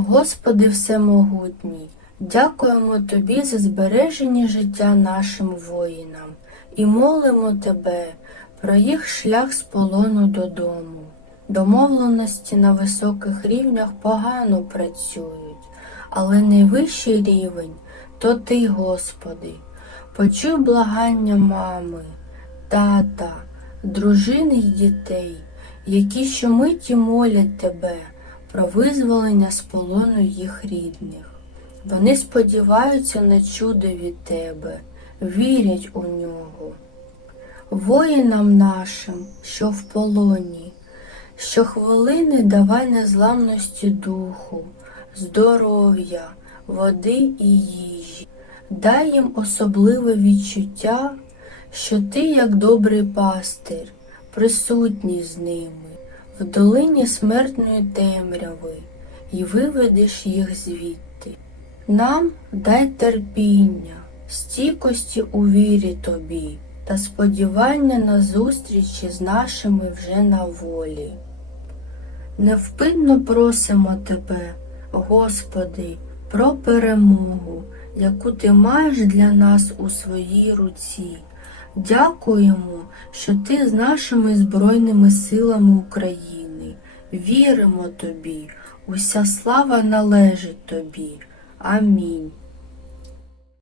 Господи Всемогутній, дякуємо Тобі за збереження життя нашим воїнам і молимо Тебе про їх шлях з полону додому. Домовленості на високих рівнях погано працюють, але найвищий рівень то Ти, Господи. Почуй благання мами, тата, дружини й дітей, які щомиті молять Тебе про визволення з полону їх рідних. Вони сподіваються на чудо від Тебе, вірять у нього. Воїнам нашим, що в полоні, щохвилини давай незламності духу, здоров'я, води і їжі. Дай їм особливе відчуття, що ти, як добрий пастир, присутній з ними в долині смертної темряви і виведеш їх звідти. Нам дай терпіння, стійкості у вірі тобі та сподівання на зустрічі з нашими вже на волі. Невпинно просимо Тебе, Господи, про перемогу, яку Ти маєш для нас у своїй руці. Дякуємо, що Ти з нашими Збройними силами України. Віримо Тобі, уся слава належить Тобі. Амінь.